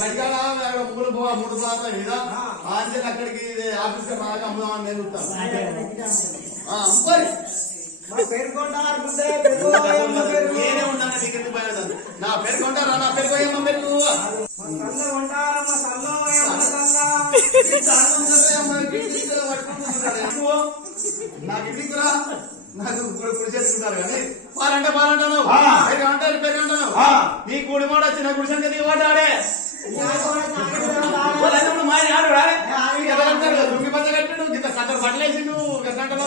బయట మూడు బాగా మీద ఆంజల్ అక్కడికి ఆఫీస్ రాక అమ్ముదామని నేను నేనే ఉన్నాను నీకు ఎందుకు భయం నా పేరు కొంటారా నా పేరు పోయమ్మ పెరుగు నాకు ఇంటికిరా నాకు గుడి చేసుకుంటారు కానీ పాలంటే పాలంటాను అంటారు పేరు అంటాను నీ కూడి మాట వచ్చిన గుడిసెన్ కదా వాడాడే మాయ ఆడు రుంగి పచ్చ కట్టాడు ఇంత కట్టరు బట్టలేసిండు గంటలో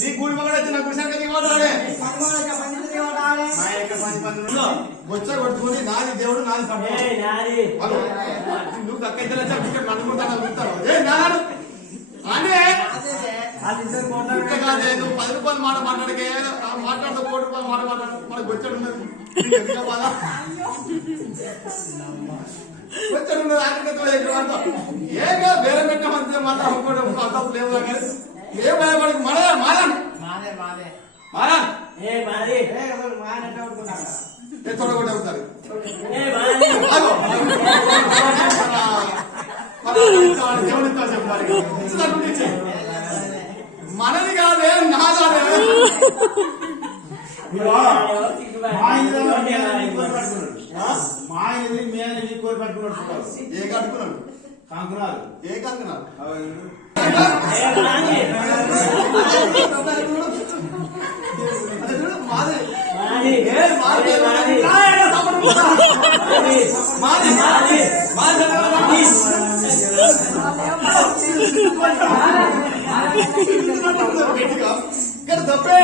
నీ కూడి మగడు వచ్చిన గుడిసెన్ కదా వాడాడే బొచ్చ కొట్టుకుని నాది దేవుడు నాది నువ్వు కక్కైతే నన్నుకుంటాను ఏ నాడు అనే కాదే నువ్వు 10 రూపాయలు మాట మాట్లాడికే మాట్లాడుతూ 1 కోటి రూపాయలు మాట మాట్లాడు మనకు వచ్చాడు వచ్చాడు ఏగా వేరే పెట్టమంటే మాత్రం అంత లేవు ఏ భయపడి మనదే మారాను మారాను తొడగొట్టే అవుతారు మనది కాదే నాదే మా ఎదురు మేము కోరి పట్టుకున్నాడు ఏ కట్టుకున్నాడు కాంకున్నారు ఏ కంకున్నారు తప్పే